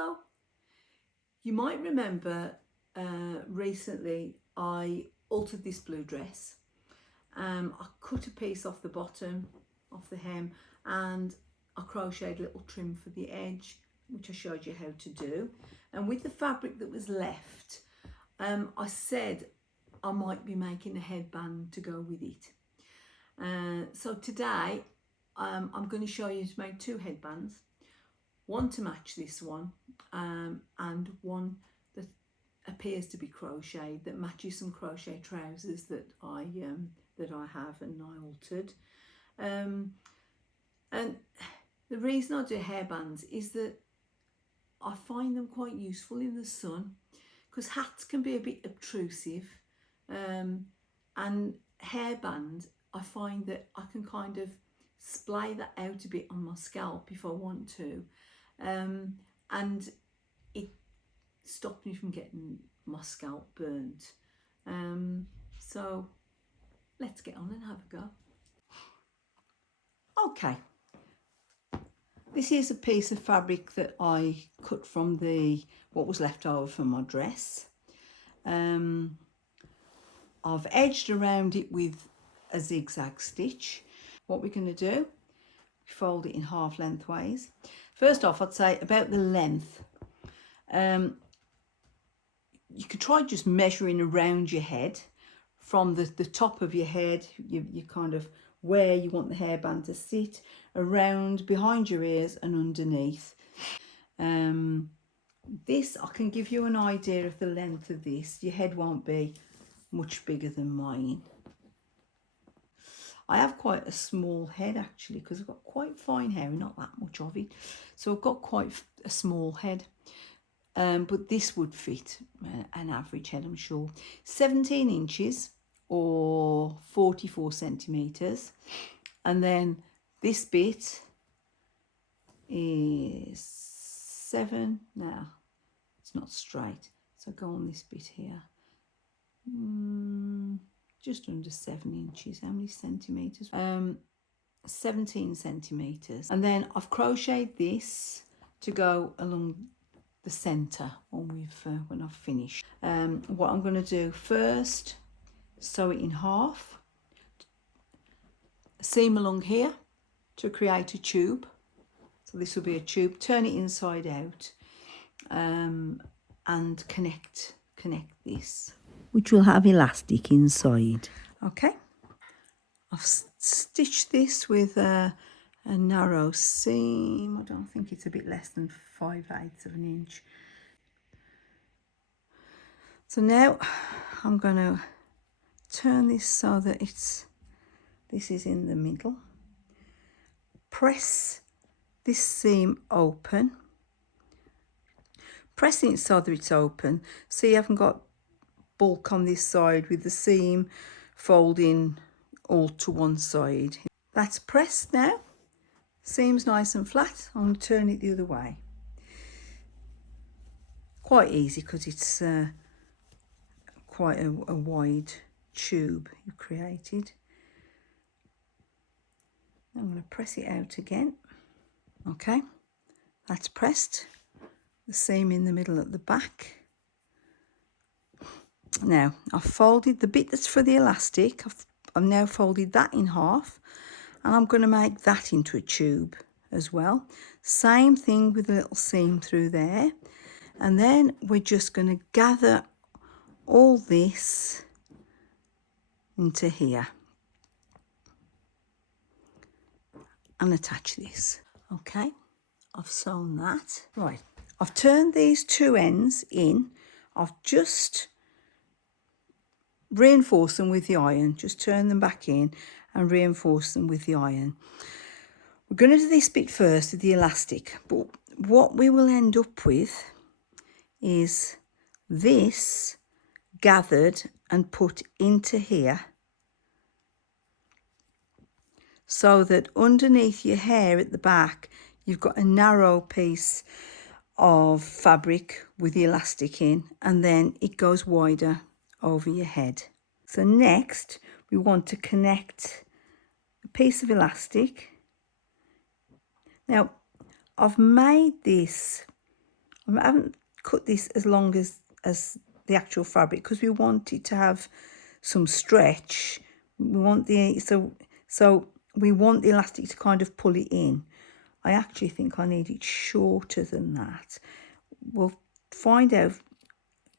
Hello. You might remember recently I altered this blue dress. I cut a piece off the bottom, off the hem, and I crocheted a little trim for the edge, which I showed you how to do. And with the fabric that was left, I said I might be making a headband to go with it. So today I'm going to show you to make two headbands, one to match this one and one that appears to be crocheted, that matches some crochet trousers that I have and I altered. And the reason I do hairbands is that I find them quite useful in the sun, because hats can be a bit obtrusive, and hairband, I find that I can kind of splay that out a bit on my scalp if I want to, and it stopped me from getting my scalp burnt. So let's get on and have a go. Okay, this is a piece of fabric that I cut from what was left over from my dress. I've edged around it with a zigzag stitch. What we're going to do, fold it in half lengthways. First off, I'd say about the length. You could try just measuring around your head from the top of your head, you kind of where you want the hairband to sit, around behind your ears and underneath. This, I can give you an idea of the length of this. Your head won't be much bigger than mine. I have quite a small head actually, because I've got quite fine hair, not that much of it. So I've got quite a small head. But this would fit an average head, I'm sure. 17 inches or 44 centimetres. And then this bit is 7. Now, it's not straight. So go on this bit here. Just under 7 inches. How many centimetres? 17 centimetres. And then I've crocheted this to go along the centre when I've finished. What I'm going to do first, sew it in half, seam along here to create a tube. So this will be a tube. Turn it inside out, and connect this, which will have elastic inside. Okay, I've stitched this with a narrow seam. I don't think it's a bit less than 5/8 of an inch. So now I'm going to turn this so that this is in the middle. Press this seam open. Pressing it so that it's open, so you haven't got bulk on this side with the seam folding all to one side. That's pressed now. Seam's nice and flat. I'm going to turn it the other way. Quite easy because it's quite a wide tube you've created. I'm going to press it out again. Okay, that's pressed. The seam in the middle at the back. Now I've folded the bit that's for the elastic. I've now folded that in half, and I'm going to make that into a tube as well. Same thing with a little seam through there, and then we're just going to gather all this into here and attach this. Okay, I've sewn that. Right, I've turned these two ends in. I've just reinforced them with the iron. Just turn them back in and reinforce them with the iron. We're going to do this bit first with the elastic, but what we will end up with is this gathered and put into here, so that underneath your hair at the back you've got a narrow piece of fabric with the elastic in, and then it goes wider over your head. So next we want to connect a piece of elastic. Now I've made this I haven't cut this as long as the actual fabric because we want it to have some stretch. We want the so we want the elastic to kind of pull it in. I actually think I need it shorter than that. We'll find out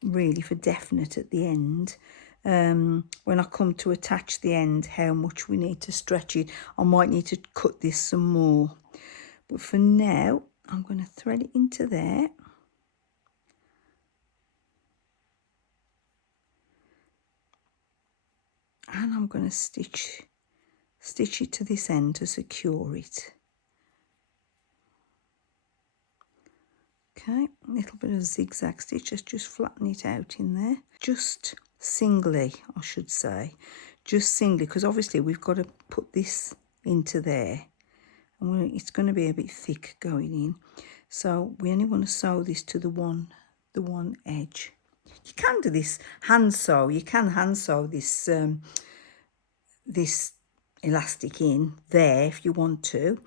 really for definite at the end. When I come to attach the end, how much we need to stretch it. I might need to cut this some more. But for now, I'm going to thread it into there. And I'm going to stitch it to this end to secure it. Okay, a little bit of zigzag stitch, just flatten it out in there. Just singly, I should say. Just singly, because obviously we've got to put this into there. And it's going to be a bit thick going in. So we only want to sew this to the one edge. You can do this hand sew. You can hand sew this this elastic in there if you want to.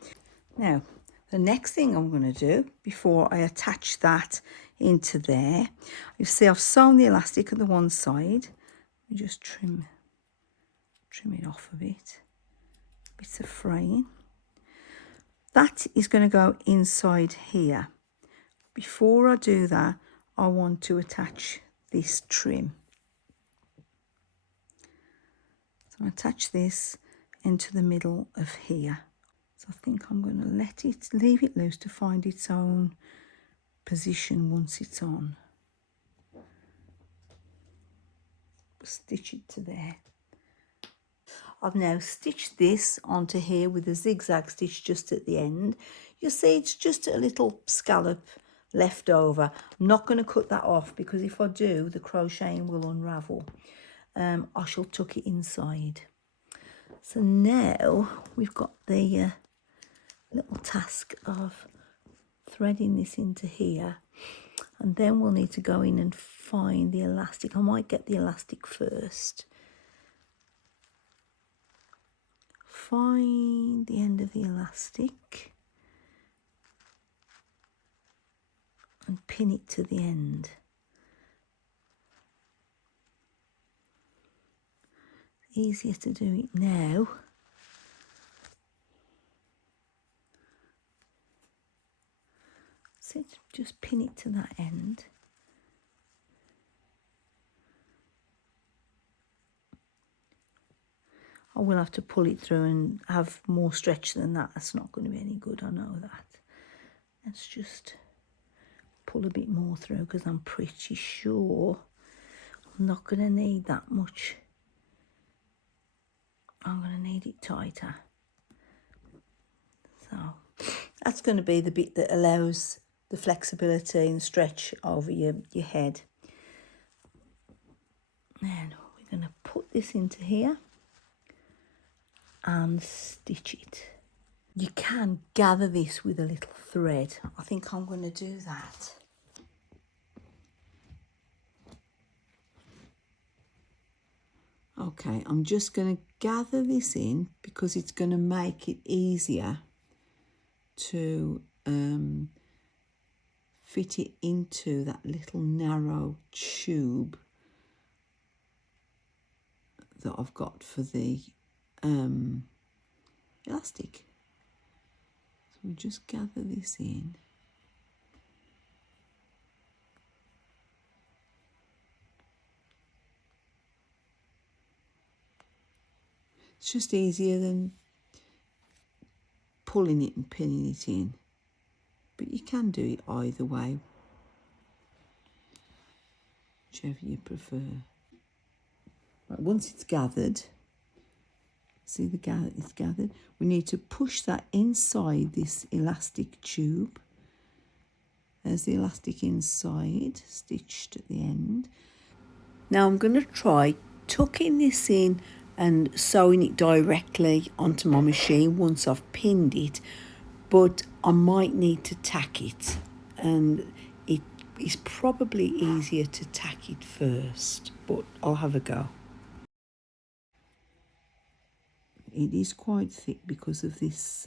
Now, the next thing I'm going to do before I attach that into there, you see I've sewn the elastic at the one side. Let me just trim it off a bit. Bits of fraying. That is going to go inside here. Before I do that, I want to attach this trim. So I attach this into the middle of here. So I think I'm going to leave it loose to find its own position once it's on. Stitch it to there. I've now stitched this onto here with a zigzag stitch just at the end. You'll see it's just a little scallop left over. I'm not going to cut that off because if I do, the crocheting will unravel. I shall tuck it inside. So now we've got the little task of threading this into here, and then we'll need to go in and find the elastic. I might get the elastic first. Find the end of the elastic and pin it to the end. It's easier to do it now. So just pin it to that end. I will have to pull it through and have more stretch than that. That's not going to be any good, I know that. Let's just pull a bit more through because I'm pretty sure I'm not going to need that much. I'm going to need it tighter. So that's going to be the bit that allows the flexibility and stretch over your head. Then we're going to put this into here and stitch it. You can gather this with a little thread. I think I'm going to do that. Okay, I'm just going to gather this in because it's going to make it easier to fit it into that little narrow tube that I've got for the elastic. So we just gather this in. It's just easier than pulling it and pinning it in, but you can do it either way, whichever you prefer. Right, once it's gathered, see it's gathered, we need to push that inside this elastic tube. There's the elastic inside, stitched at the end. Now I'm going to try tucking this in and sewing it directly onto my machine once I've pinned it, but I might need to tack it, and it is probably easier to tack it first, but I'll have a go. It is quite thick because of this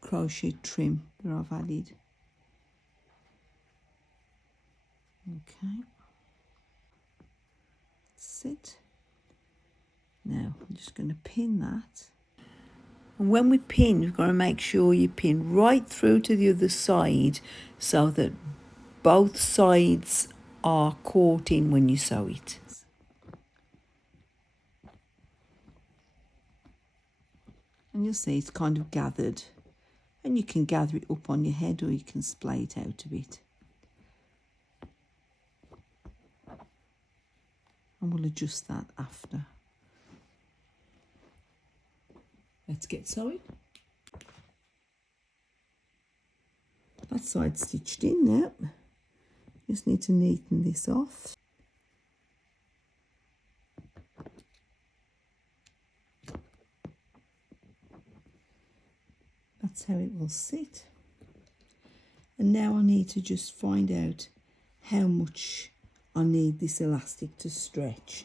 crochet trim that I've added. Okay, that's it. Now I'm just going to pin that. And when we pin, you've got to make sure you pin right through to the other side so that both sides are caught in when you sew it. And you'll see it's kind of gathered. And you can gather it up on your head or you can splay it out a bit. And we'll adjust that after. Let's get sewing. That side stitched in now. Just need to neaten this off. That's how it will sit. And now I need to just find out how much I need this elastic to stretch.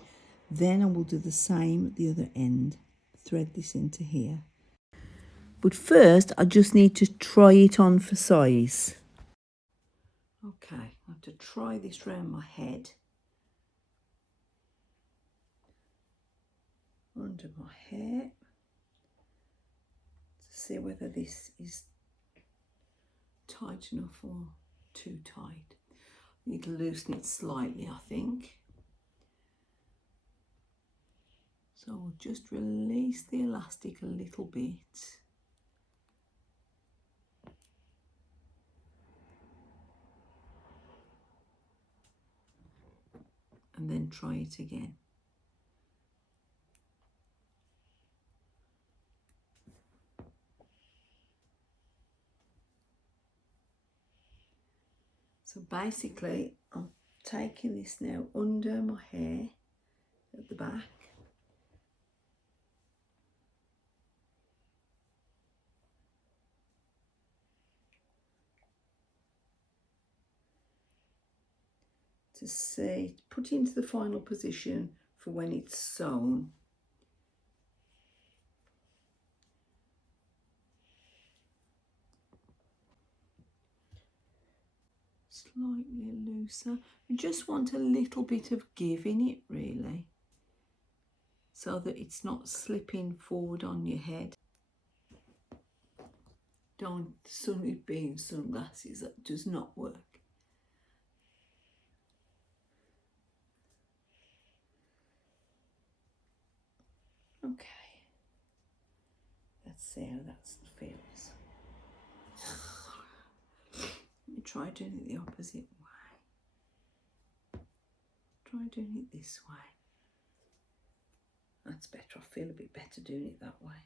Then I will do the same at the other end. Thread this into here. But first I just need to try it on for size. Okay, I have to try this round my head. Under my hair. To see whether this is tight enough or too tight. I need to loosen it slightly, I think. So I'll just release the elastic a little bit. And then try it again. So basically, I'm taking this now under my hair at the back. To see, put it into the final position for when it's sewn. Slightly looser. You just want a little bit of give in it really, so that it's not slipping forward on your head. Don't sunny beam sunglasses, that does not work. Okay, let's see how that feels. Let me try doing it the opposite way. Try doing it this way. That's better. I feel a bit better doing it that way.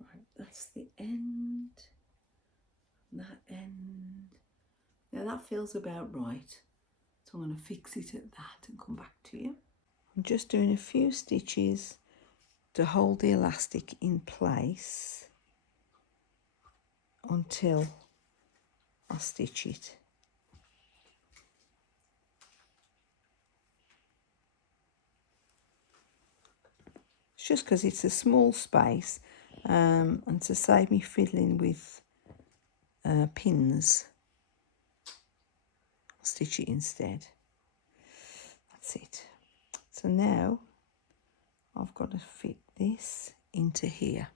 Right, that's the end. That end. Now that feels about right. So I'm going to fix it at that and come back to you. I'm just doing a few stitches to hold the elastic in place until I stitch it. It's just because it's a small space, and to save me fiddling with pins, I'll stitch it instead. That's it. So now I've got to fit this into here.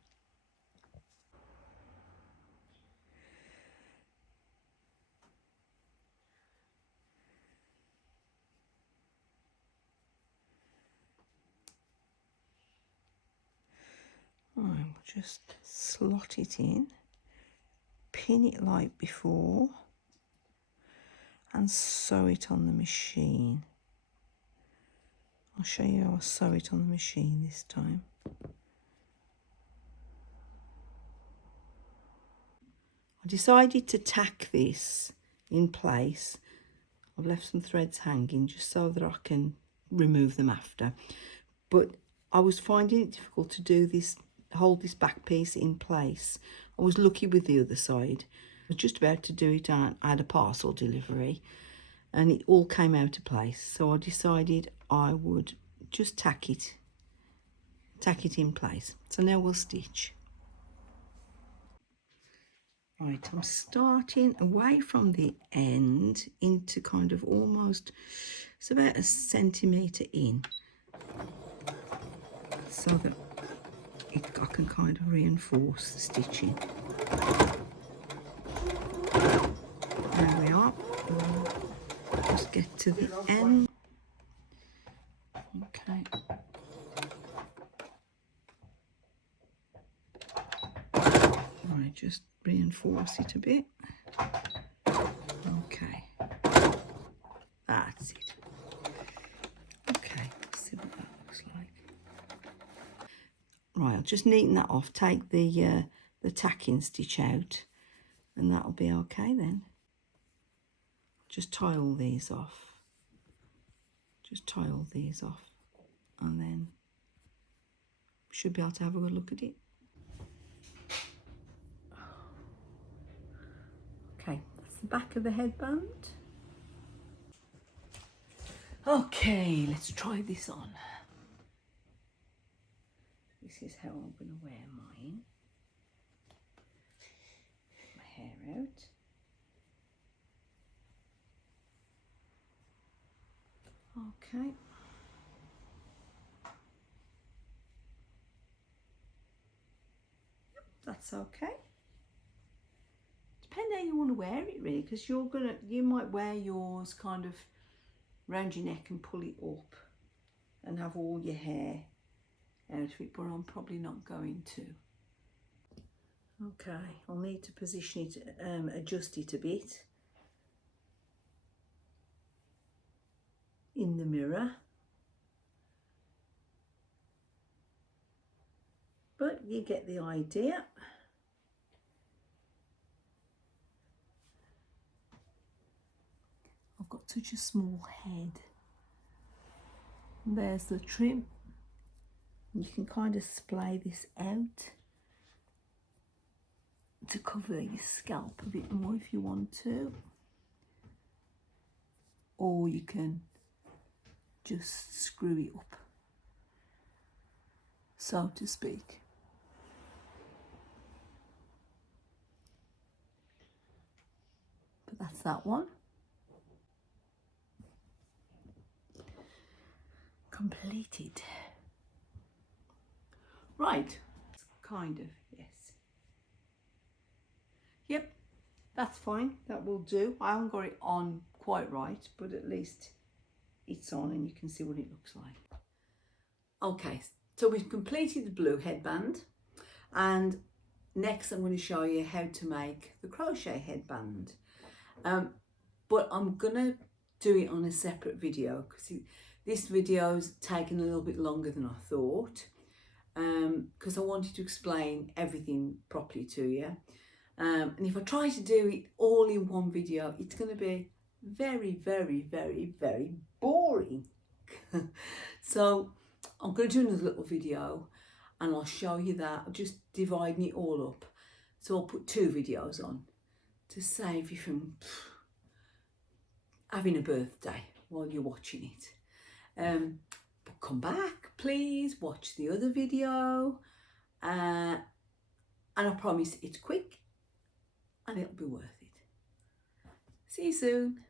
I'll just slot it in, pin it like before, and sew it on the machine. I'll show you how I sew it on the machine this time. I decided to tack this in place. I've left some threads hanging just so that I can remove them after. But I was finding it difficult to do this, hold this back piece in place. I was lucky with the other side. I was just about to do it, and I had a parcel delivery and it all came out of place. So I decided I would just tack it in place. So now we'll stitch. Right, I'm starting away from the end into kind of almost, it's about a centimetre in, so that I can kind of reinforce the stitching. There we are. Just get to the end. Okay. Right, just reinforce it a bit. Okay. That's it. Okay, let's see what that looks like. Right, I'll just neaten that off, take the tacking stitch out, and that'll be okay then. Just tie all these off. Just tie all these off, and then we should be able to have a good look at it. Okay, that's the back of the headband. Okay, let's try this on. This is how I'm going to wear mine. My hair out. Okay. That's okay. Depends how you want to wear it really, because you might wear yours kind of round your neck and pull it up and have all your hair out of it, but I'm probably not going to. Okay, I'll need to position it, adjust it a bit in the mirror, but you get the idea. I've got such a small head. There's the trim. You can kind of splay this out to cover your scalp a bit more if you want to, or you can just screw it up, so to speak. But that's that one. Completed. Right, kind of, yes. Yep, that's fine, that will do. I haven't got it on quite right, but at least it's on and you can see what it looks like. Okay, so we've completed the blue headband, and next I'm going to show you how to make the crochet headband. But I'm going to do it on a separate video because this video's taken a little bit longer than I thought, because I wanted to explain everything properly to you. And if I try to do it all in one video, it's going to be very, very, very, very boring. So I'm going to do another little video and I'll show you that. I'm just dividing it all up. So I'll put 2 videos on to save you from having a birthday while you're watching it. But come back, please, watch the other video. And I promise it's quick and it'll be worth it. See you soon.